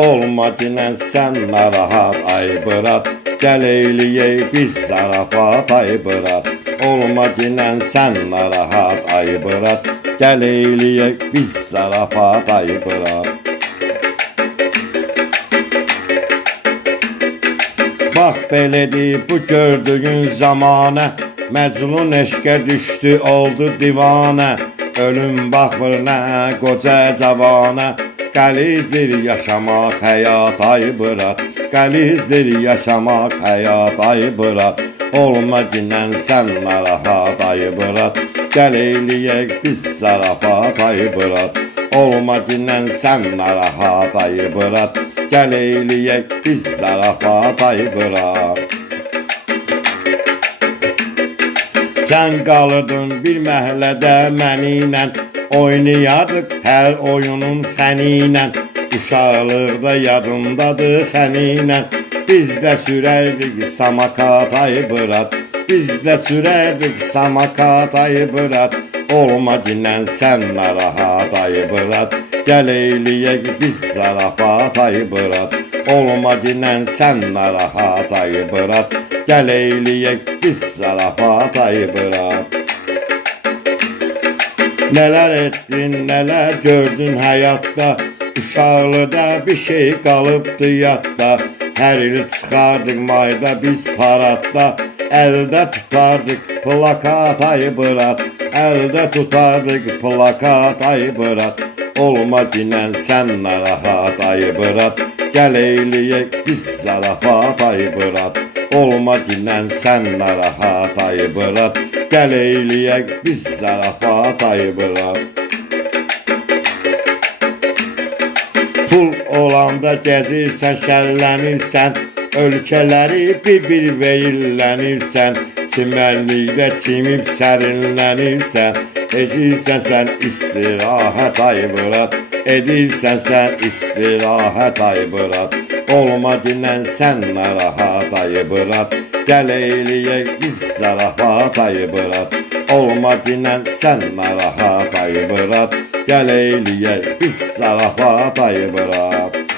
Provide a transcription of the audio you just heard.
Olma dinən sən narahat ay bırat, gəl eyləyək biz zarafat ay bırat. Olma dinən sən narahat ay bırat, gəl eyləyək biz zarafat ay bırat. Bax belədir bu gördüyün zamanə, Məcnun eşqə düşdü oldu divanə. Ölüm baxmır nə qoca cavanə, qəlizdir yaşamaq həyat ay bırat, qəlizdir yaşamaq həyat ay bırat. Olma dinən sən narahat ay bırat, gəl eyləyək biz zarafat ay bırat. Olma dinən sən narahat ay bırat, gəl eyləyək biz zarafat ay bırat. Sən qalırdın bir məhəllədə mənimlə, oynayardıq hər oyunun fəninlə. Uşaqlıqda yadındadır səninlə, biz də sürərdik samakat ay bırat, biz də sürərdik samakat ay bırat. Olma dinən sən narahat ay bırat, gəl eyləyək biz zarafat ay bırat. Olma dinən sən narahat ay bırat, gəl eyləyək biz zarafat ay bırat. Nələr etdin, nələr gördün həyatda, uşaqlıqda bir şey qalıbdı yadda. Hər il çıxardıq mayda biz paradda, əldə tutardıq plakat ay bırat, əldə tutardıq plakat ay bırat. Olma dinən sən narahat ay bırat, gəl eyləyək biz zarafat ay bırat. Olma dinən sən narahat ay bırat, gəl eyləyək biz zarafat ay bırat. Pul olanda gəzirsən, şəllənirsən, ölkələri bir veyillənirsən. Çimərlikdə çimib sərinlənirsən, edirsən sən istirahət ay bırat, edirsən sən istirahət ay bırat. Olma dinən sən narahat ay bırat, gəl eyləyək biz zarafat ay bırat. Olma dinən sən narahat ay bırat, gəl eyləyək biz zarafat ay bırat.